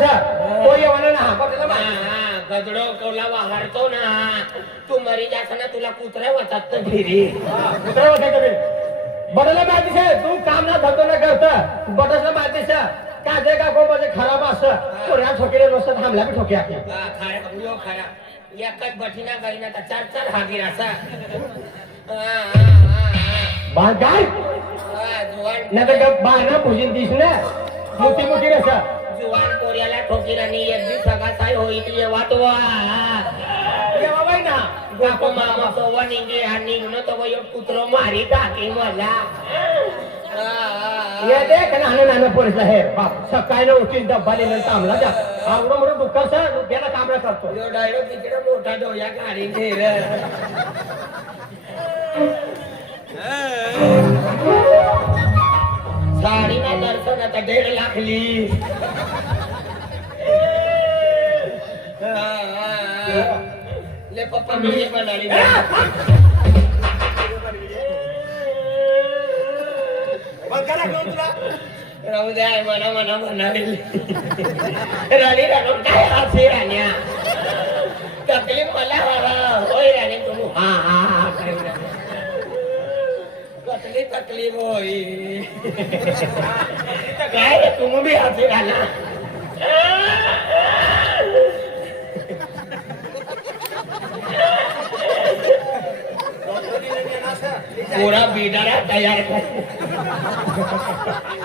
सा तो येवाना ना बदला गजडो कोला वाहरतो ना तू मरी जाताना तुला कुत्र्या वाचत तर फिरी कुत्रा वाचायचं बी बदला माहिती आहे तू काम ना धरतो ना करता बदला माहिती आहे काजे का को म्हणजे खराब असं कोण्या ठोकेले नसतं थांबला बी ठोके आपल्या खरा खरा एकच बठीना गाईना तर चार चार हागीर असा बाळ काय जुवान नाही तर बाळना भुजीन दिसले मोठी मोठी रसा जुवान पोऱ्याला ठोकीर आणि एक दिवस सगळा काय होईल ये वाटवा येवा बाई ना बापू मामा सोवा निघे आणि निघणं तो एक कुत्रो मारी टाके मला ये देख नाना नाना पोलीस आहे बाप सकाळी उठून डब्बा लिहिलं थांबला जा आवडं मोठं दुःख सर त्याला कामला करतो यो डायरेक्ट तिकडे मोठा डोया गाडी नेर साडी ना दर्शन आता 1.5 लाखली ले पप्पा मी बनाली राहू द्या मना मना म्हणाली राणी राणू काय हासी राण्या तकलीफ मला होय राणी तुम्ही हा हा हा कसली तकलीफ होई काय रे तुम्ही बी हासी राणा पूरा बिडारा तयार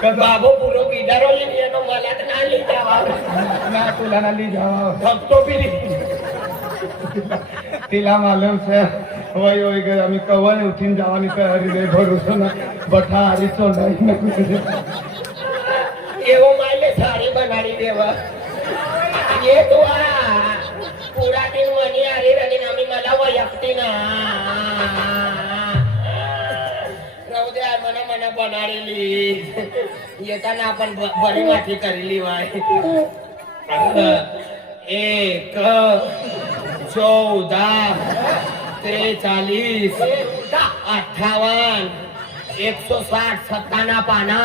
कर बाबू पूरो बिडारो लिहिनो मला तर नाही जावा ना तुला ना ली जावा थकतो बी तिला मालूम से वही वही के आम्ही कवळ उठीन जावानी तयारी रे भरोसा ना बठा आरी चोंडाई ना कुछ एवो मायले सारी बनाडी देवा ये तो पूरा दिन मनी आरी रनी आम्ही मला वयक्ती ना राहू दे मना मना बनाडली येताना आपण बरी माठी करली वाय 1 14 43 58 160 सत्ताना पाना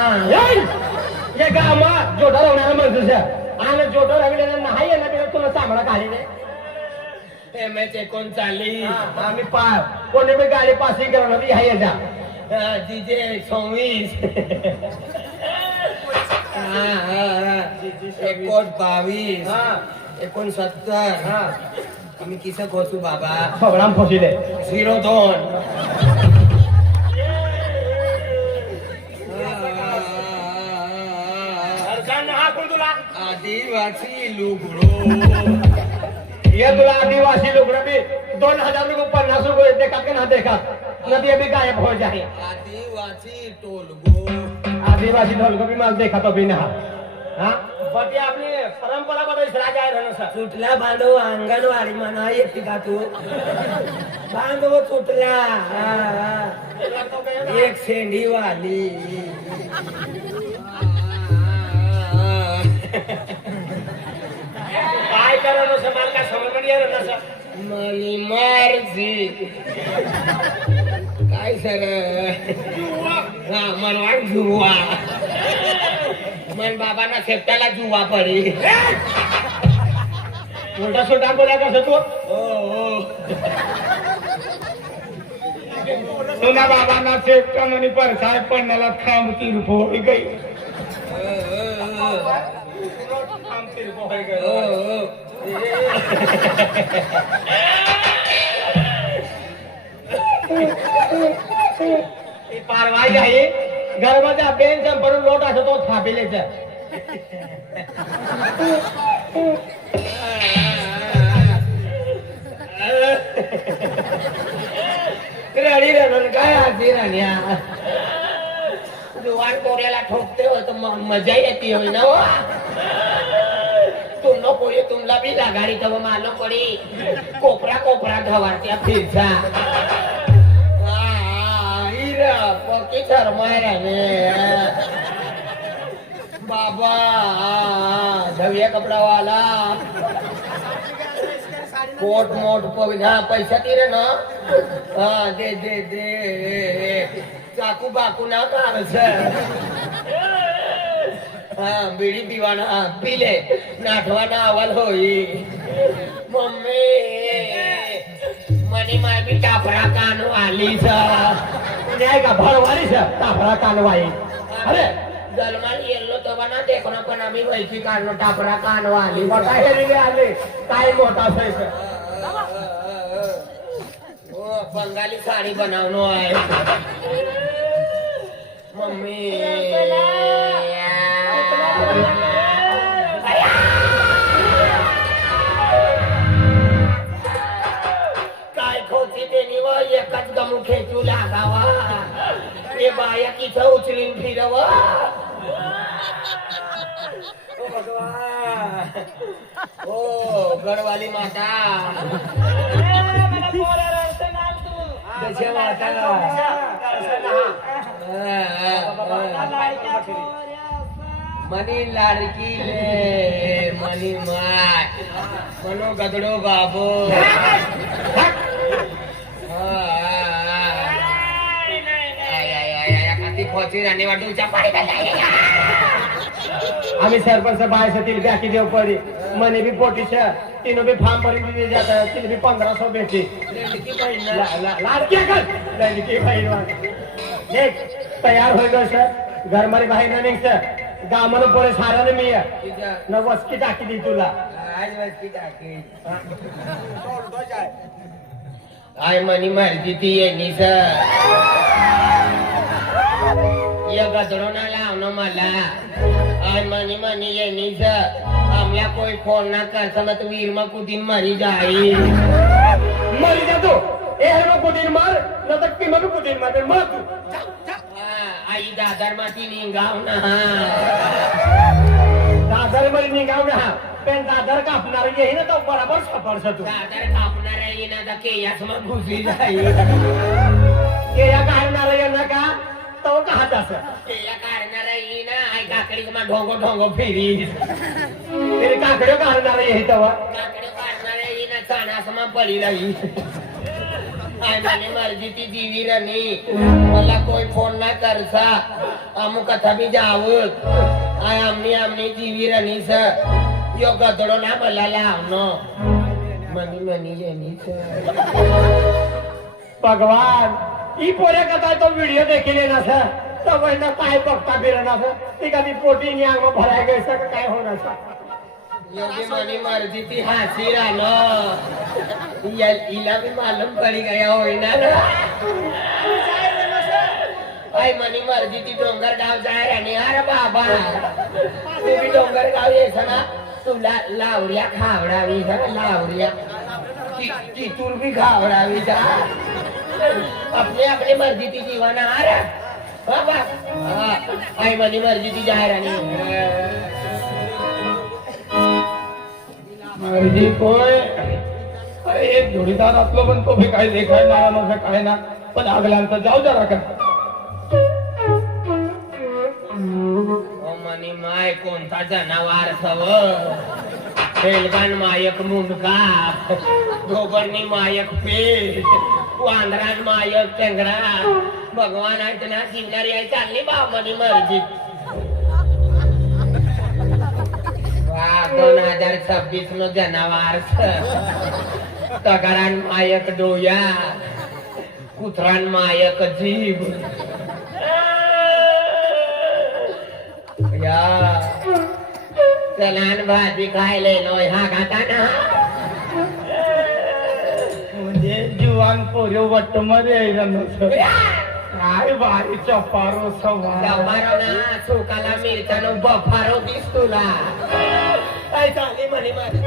ये गामा जोडा लावणारा माणूस आणि जोडा लावलेला नाही ना ते तुला सांभाळा खाली रे एमएच 39 आम्ही कोणी बी गाडी पासिंग करणार बी हाय जा डीजे 26 22 69 आम्ही किस खोसू बाबा फगडाम फसिले 02 आदिवासी लुगडो ये तुला आदिवासी लुगडं बी 2000 रुपये 50 रुपये देखा के ना देखा नदी अभी गायब हो जाए आदिवासी टोलगो आदिवासी ढोलको भी माल देखा तो भी ना हाँ बटी आपली परंपरा को तो इसरा जाए रहना सर सुटला बांधव अंगणवाडी म्हणा येते का तू बांधव सुटला एक शेंडी वाली काय करणार समाज का समज नाही येणार ना सर मनी मर्जी काय सर हा मनवाड जुवा मन बाबांना शेपटाला जुवा पडी उलटा सुलटा बोला कसं तू हो तुला बाबांना शेपटा म्हणे पर साहेब पडण्याला थांबती रुपये गई थांबती रुपये गई पारवाई आहे गरबाचा बेंच पडून लोट असतो तो थापिलेचा राणी राहणार काय आधी राण्या जुवान कोऱ्याला ठोकते हो तर मजा येते होई ना तुमनं पोळी तुमला बी लागाडी तव मालो पडी कोपरा कोपरा धवारत्या फिरचा पक्की शर्माय राणे बाबा धविया कपडा वाला कोट मोट पैसा तिरे ना हा दे दे दे चाकू बाकू ना काढ हा बिडी पिवाना पिले नाठवाना आवाल होई मम्मी मनी माय बी टापरा कान वालीच नाही का भरवारीच टापरा कानवाई अरे जलमाल येल्लो तो बना देखो ना पण आम्ही वैकी काढलो टापरा कान वाली मोठा हेरिले आले काय मोठा असायचं हो बंगाली साडी बनवणो आहे मम्मी काय खोची त्यांनी व एकच गमू खेचू लागावा ते बाया किथं उचलीन फिरव ओ गडवाली माता दशा मनी लाडकी ले मनी माय मनो गदडो बाबू खोची राणी वाटूच्या आम्ही सरपंच बायसाठी बॅकी देव पडी मने बी पोटीच्या तिनं बी फार्म भरून दिली जात तिने बी 1500 भेटली लाडक्या कर लडकी बहीण एक तयार होईल सर घरमारी बाहेर निघ गावाला पोरे सारा मी न वस्की टाकी दी तुला आज वस्ती टाकी आय मनी मर्जी ती येणी ये गदड़ोना लावनो मला आय मनी मनी येणी हमला कोई फोन ना कर समत वीर में कुदिन मरी जाई मरी जा तू ए हेरो कुदिन मार न तक ती मग कुदिन मार मर तू आई दादर माती निघाव ना दादर मध्ये निघाव ना पण दादर कापणार येई ना तो बराबर सापडस तू दादर कापणार आहे ना तर केयास मग घुसी जाई केया काढणार आहे ना का तो कहा जास केया काढणार आहे ना आई काकडी मग ढोंगो ढोंगो फिरी तेरे काकडे काढणार आहे तवा काकडी काढणार आहे ना चाणास मग पडी राही आय माने मर्जी ती जीवी रनी मला कोई फोन ना करसा अमु कथा भी जावत आय आमनी आमनी जीवी रनी स यो गदड़ो ना मला लावनो मनी मनी येनी स भगवान ई पोऱ्या कथा तो व्हिडिओ देखील ना सर तो वैना काय बघता बिरना सर ती कधी पोटी नी अंग भराय गय सर काय होणार सर योगी मनी मर्जी ती हासी रानो इला भी मालूम पड़ी गया होई ना आई मनी मर्जी ती डोंगर गाव जाय राणी अरे बाबा तू भी डोंगर गाव येस ना तुला लावड्या खावडावी जा लावड्या ती तूर भी खावडावी जा अपने अपने मर्जी ती जीवाना अरे बाबा आई मनी मर्जी ती जाय राणी मर्जी कोय अरे एक जोडीदार असलो पण तो भी काय देखायला नव्हतं काय ना पण आगल्यांचा जाऊ जरा का मनी माय कोणता जनावर सव रेलगान मायक मुंडका गोबरनी मायक पेट वांदरान मायक टेंगडा भगवान आहे ना शिवणारी आहे चालली बाबानी मर्जी 2026 નો જનાવર તગરાન માયક ડોયા કૂતરાન માયક જીભ या चलान भाजी खायले नोय हा खाता ना म्हणजे जीवान पोऱ्यो वट्ट मध्ये काय बारीचा पारो सवा डबारो ना सुकाला मिरच्यानो बफारो दिस तुला काय चाली म्हणे माझी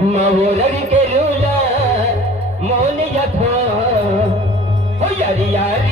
मावोरडी केलुला मोन यथो हो यारी यारी